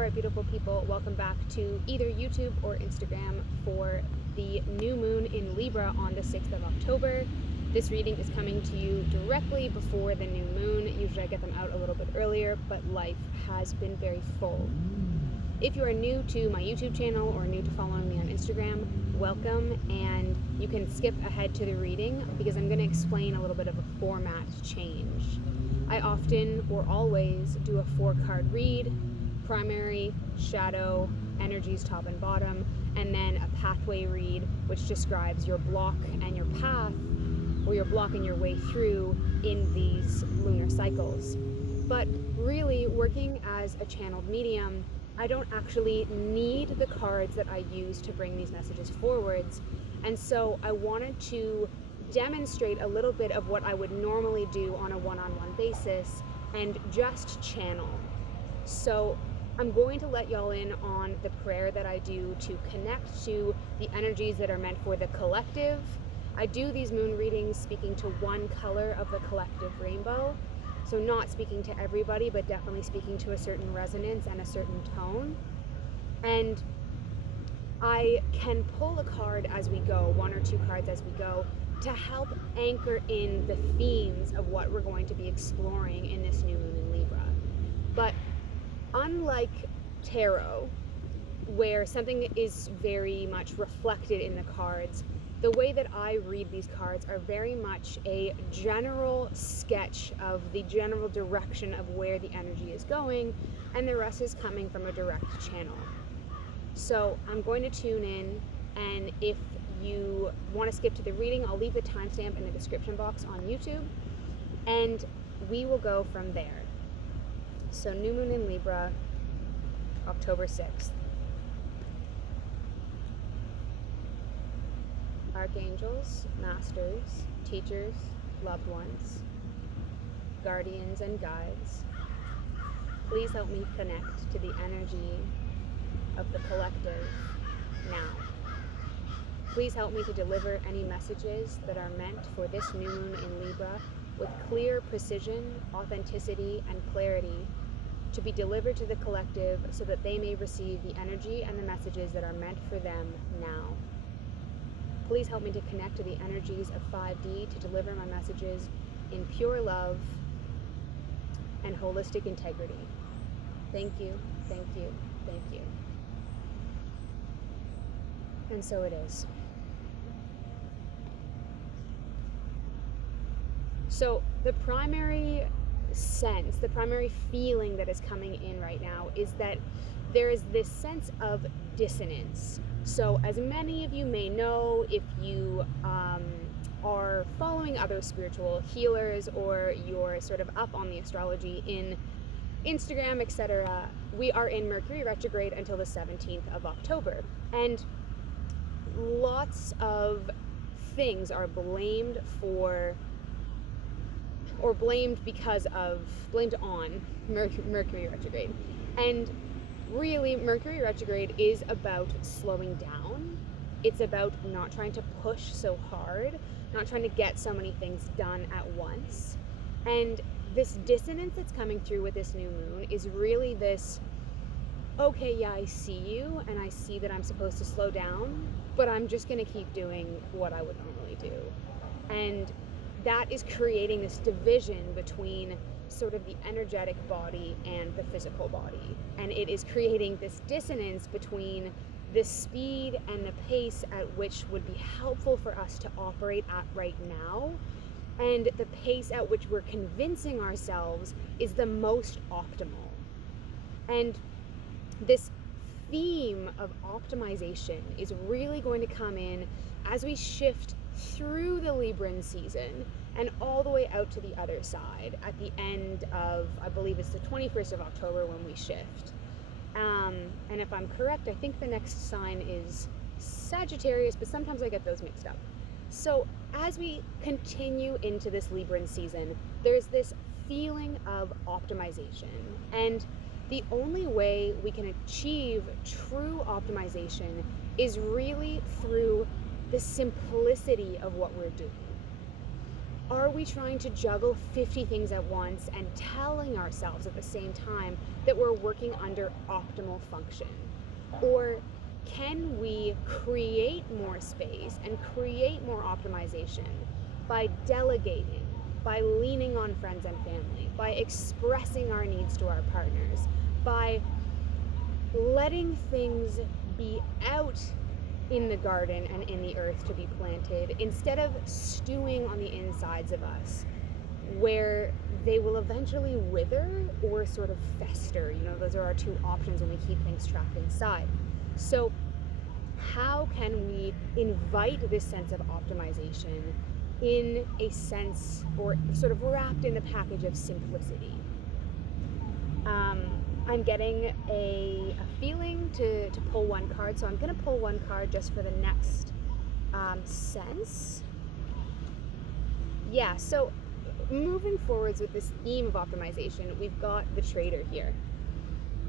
Alright, beautiful people, welcome back to either YouTube or Instagram for the new moon in Libra on the 6th of October. This reading is coming to you directly before the new moon. Usually I get them out a little bit earlier, but life has been very full. If you are new to my YouTube channel or new to following me on Instagram, welcome, and you can skip ahead to the reading because I'm going to explain a little bit of a format change. I often or always do a 4-card read, primary, shadow, energies top and bottom, and then a pathway read, which describes your block and your path, or your block and your way through in these lunar cycles. But really, working as a channeled medium, I don't actually need the cards that I use to bring these messages forwards. And so I wanted to demonstrate a little bit of what I would normally do on a one-on-one basis and just channel. So I'm going to let y'all in on the prayer that I do to connect to the energies that are meant for the collective. I do these moon readings speaking to one color of the collective rainbow. So not speaking to everybody, but definitely speaking to a certain resonance and a certain tone. And I can pull a card as we go, 1 or 2 cards as we go, to help anchor in the themes of what we're going to be exploring in this new moon in Libra. But unlike tarot, where something is very much reflected in the cards, the way that I read these cards are very much a general sketch of the general direction of where the energy is going, and the rest is coming from a direct channel. So I'm going to tune in, and if you want to skip to the reading, I'll leave the timestamp in the description box on YouTube, and we will go from there. So new moon in Libra, October 6th. Archangels, masters, teachers, loved ones, guardians and guides, please help me connect to the energy of the collective now. Please help me to deliver any messages that are meant for this new moon in Libra with clear precision, authenticity, and clarity to be delivered to the collective so that they may receive the energy and the messages that are meant for them now. Please help me to connect to the energies of 5D to deliver my messages in pure love and holistic integrity. Thank you, thank you, thank you. And so it is. So the primary sense, the primary feeling that is coming in right now is that there is this sense of dissonance. So as many of you may know, if you are following other spiritual healers or you're sort of up on the astrology in Instagram, etc., we are in Mercury retrograde until the 17th of October. And lots of things are blamed for, or blamed on Mercury retrograde. And really, Mercury retrograde is about slowing down. It's about not trying to push so hard, not trying to get so many things done at once. And this dissonance that's coming through with this new moon is really this, okay, yeah, I see you, and I see that I'm supposed to slow down, but I'm just gonna keep doing what I would normally do. And that is creating this division between sort of the energetic body and the physical body. And it is creating this dissonance between the speed and the pace at which would be helpful for us to operate at right now, and the pace at which we're convincing ourselves is the most optimal. And this theme of optimization is really going to come in as we shift through the Libran season and all the way out to the other side at the end of, I believe it's the 21st of October when we shift. And if I'm correct, I think the next sign is Sagittarius, but sometimes I get those mixed up. So as we continue into this Libran season, there's this feeling of optimization. And the only way we can achieve true optimization is really through the simplicity of what we're doing. are we trying to juggle 50 things at once and telling ourselves at the same time that we're working under optimal function? Or can we create more space and create more optimization by delegating, by leaning on friends and family, by expressing our needs to our partners, by letting things be out in the garden and in the earth to be planted, instead of stewing on the insides of us, where they will eventually wither or sort of fester. You know, those are our two options when we keep things trapped inside. So how can we invite this sense of optimization in a sense, or sort of wrapped in the package of simplicity? I'm getting a feeling to pull one card, so I'm going to pull one card just for the next sense. Yeah, so moving forwards with this theme of optimization, we've got the Trader here.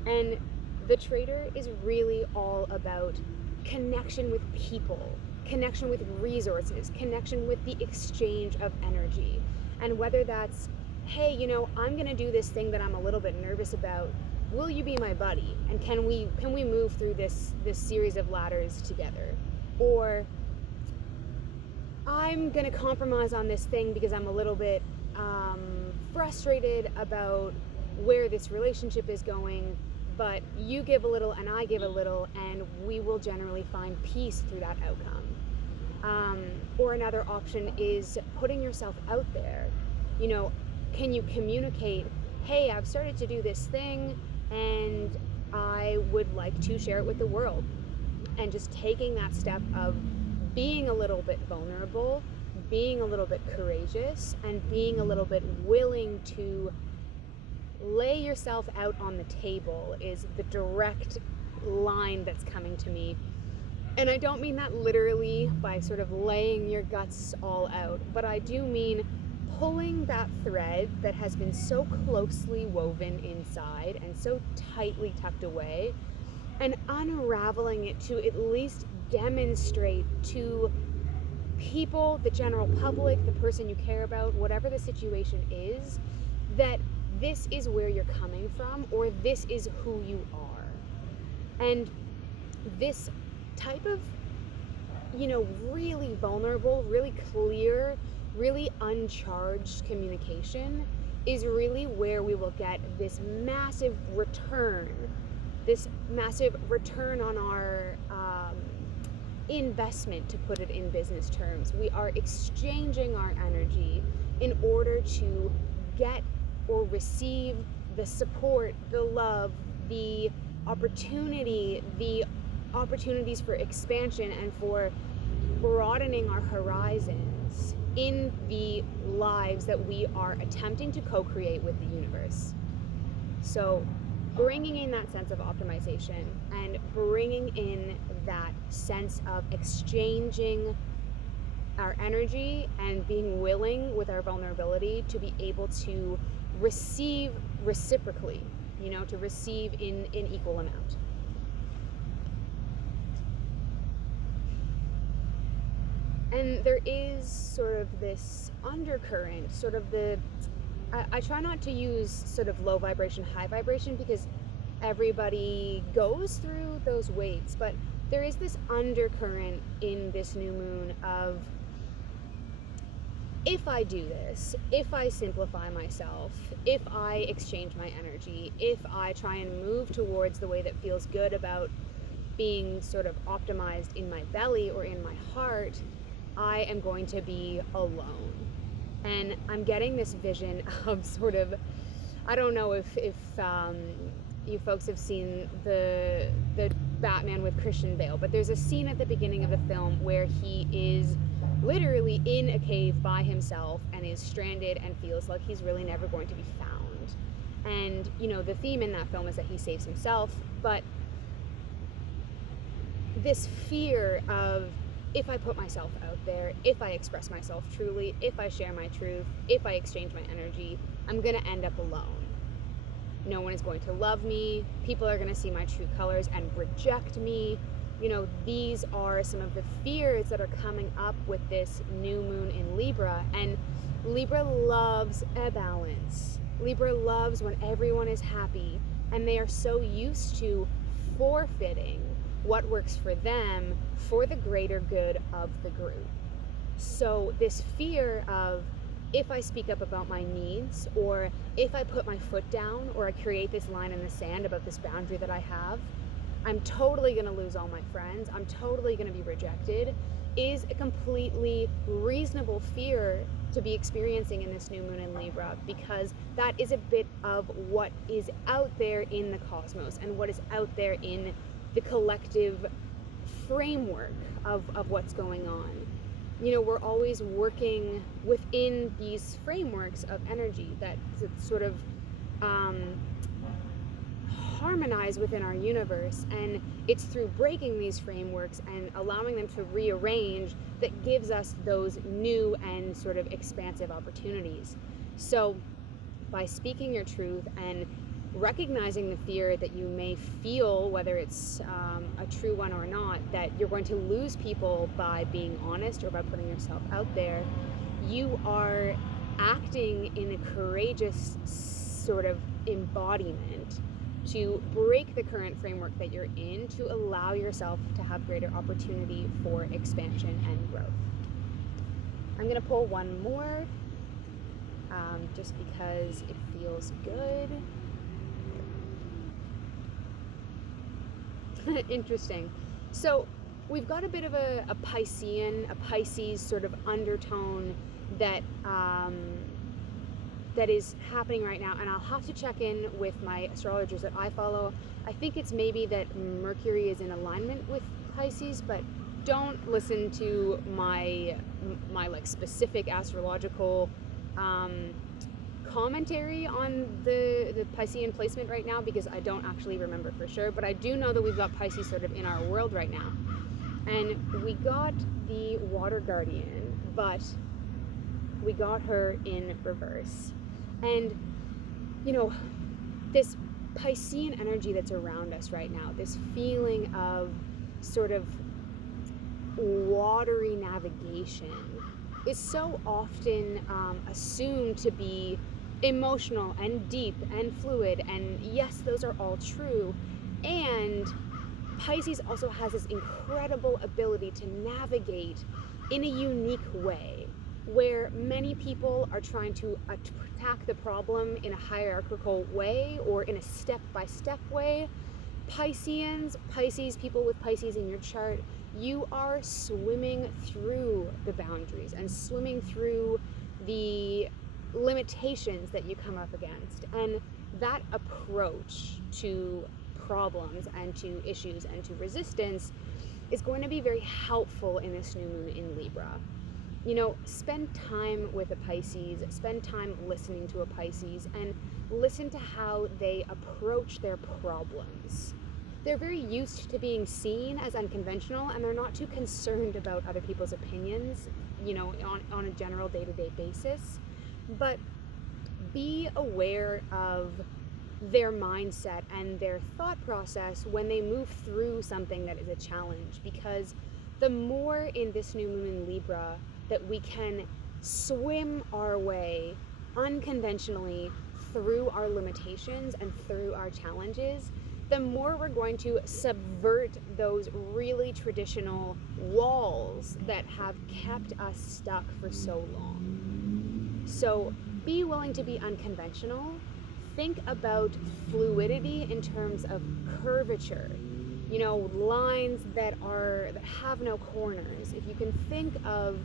And the Trader is really all about connection with people, connection with resources, connection with the exchange of energy. And whether that's, hey, you know, I'm going to do this thing that I'm a little bit nervous about. Will you be my buddy? And can we move through this series of ladders together? Or I'm going to compromise on this thing because I'm a little bit frustrated about where this relationship is going, but you give a little and I give a little, and we will generally find peace through that outcome. Or another option is putting yourself out there. You know, can you communicate, hey, I've started to do this thing and I would like to share it with the world. And just taking that step of being a little bit vulnerable, being a little bit courageous, and being a little bit willing to lay yourself out on the table is the direct line that's coming to me. And I don't mean that literally by sort of laying your guts all out, but I do mean pulling that thread that has been so closely woven inside and so tightly tucked away, and unraveling it to at least demonstrate to people, the general public, the person you care about, whatever the situation is, that this is where you're coming from, or this is who you are. And this type of, you know, really vulnerable, really clear, really uncharged communication is really where we will get this massive return on our investment, to put it in business terms. We are exchanging our energy in order to get or receive the support, the love, the opportunities for expansion and for broadening our horizons in the lives that we are attempting to co-create with the universe. So bringing in that sense of optimization and bringing in that sense of exchanging our energy and being willing with our vulnerability to be able to receive reciprocally, you know, to receive in equal amount. And there is sort of this undercurrent, sort of I try not to use sort of low vibration, high vibration, because everybody goes through those waves, but there is this undercurrent in this new moon of, if I do this, if I simplify myself, if I exchange my energy, if I try and move towards the way that feels good about being sort of optimized in my belly or in my heart, I am going to be alone. And I'm getting this vision of sort of, I don't know if you folks have seen the Batman with Christian Bale, but there's a scene at the beginning of the film where he is literally in a cave by himself and is stranded and feels like he's really never going to be found. And, you know, the theme in that film is that he saves himself, but this fear of, if I put myself out there, if I express myself truly, if I share my truth, if I exchange my energy, I'm going to end up alone. No one is going to love me. People are going to see my true colors and reject me. these are some of the fears that are coming up with this new moon in Libra. And Libra loves a balance. Libra loves when everyone is happy, and they are so used to forfeiting what works for them for the greater good of the group. So this fear of, if I speak up about my needs, or if I put my foot down, or I create this line in the sand about this boundary that I have, I'm totally going to lose all my friends, I'm totally going to be rejected, is a completely reasonable fear to be experiencing in this new moon in Libra, because that is a bit of what is out there in the cosmos and what is out there in the collective framework of what's going on. We're always working within these frameworks of energy that sort of harmonize within our universe, and it's through breaking these frameworks and allowing them to rearrange that gives us those new and sort of expansive opportunities. So by speaking your truth and recognizing the fear that you may feel, whether it's a true one or not, that you're going to lose people by being honest or by putting yourself out there, you are acting in a courageous sort of embodiment to break the current framework that you're in, to allow yourself to have greater opportunity for expansion and growth. I'm going to pull one more just because it feels good. Interesting. So we've got a bit of a Pisces sort of undertone that that is happening right now, and I'll have to check in with my astrologers that I follow. I think it's maybe that Mercury is in alignment with Pisces, but don't listen to my like specific astrological commentary on the Piscean placement right now, because I don't actually remember for sure, but I do know that we've got Pisces sort of in our world right now. And we got the Water Guardian, but we got her in reverse. And this Piscean energy that's around us right now, this feeling of sort of watery navigation, is so often assumed to be emotional and deep and fluid, and yes, those are all true. And Pisces also has this incredible ability to navigate in a unique way, where many people are trying to attack the problem in a hierarchical way or in a step-by-step way. Pisces, people with Pisces in your chart, you are swimming through the boundaries and swimming through the limitations that you come up against. And that approach to problems and to issues and to resistance is going to be very helpful in this new moon in Libra. Spend time with a Pisces, spend time listening to a Pisces, and listen to how they approach their problems. They're very used to being seen as unconventional, and they're not too concerned about other people's opinions, on a general day-to-day basis. But be aware of their mindset and their thought process when they move through something that is a challenge, because the more in this new moon in Libra that we can swim our way unconventionally through our limitations and through our challenges, the more we're going to subvert those really traditional walls that have kept us stuck for so long. So be willing to be unconventional. Think about fluidity in terms of curvature, lines that have no corners. If you can think of,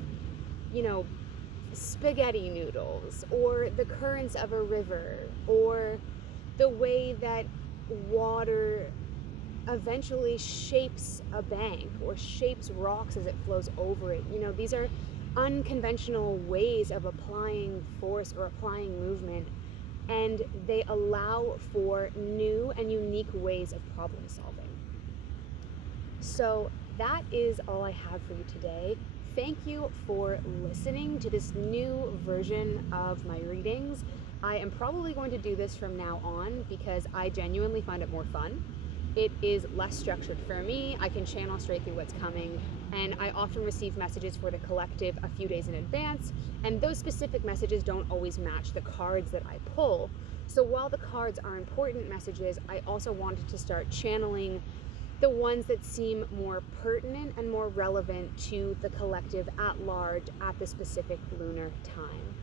spaghetti noodles, or the currents of a river, or the way that water eventually shapes a bank or shapes rocks as it flows over it. These are unconventional ways of applying force or applying movement, and they allow for new and unique ways of problem solving. So that is all I have for you today. Thank you for listening to this new version of my readings. I am probably going to do this from now on because I genuinely find it more fun. it is less structured for me. I can channel straight through what's coming, and I often receive messages for the collective a few days in advance, and those specific messages don't always match the cards that I pull. So while the cards are important messages, I also wanted to start channeling the ones that seem more pertinent and more relevant to the collective at large at the specific lunar time.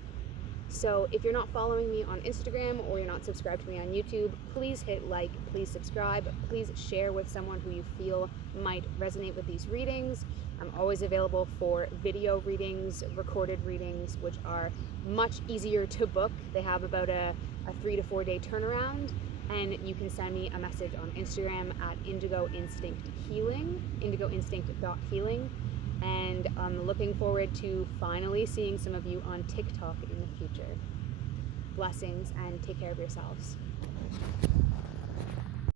So if you're not following me on Instagram or you're not subscribed to me on YouTube, please hit like, please subscribe, please share with someone who you feel might resonate with these readings. I'm always available for video readings, recorded readings, which are much easier to book. They have about a 3 to 4 day turnaround, and you can send me a message on Instagram at indigoinstinct.healing, and I'm looking forward to finally seeing some of you on TikTok in the future. Blessings, and take care of yourselves.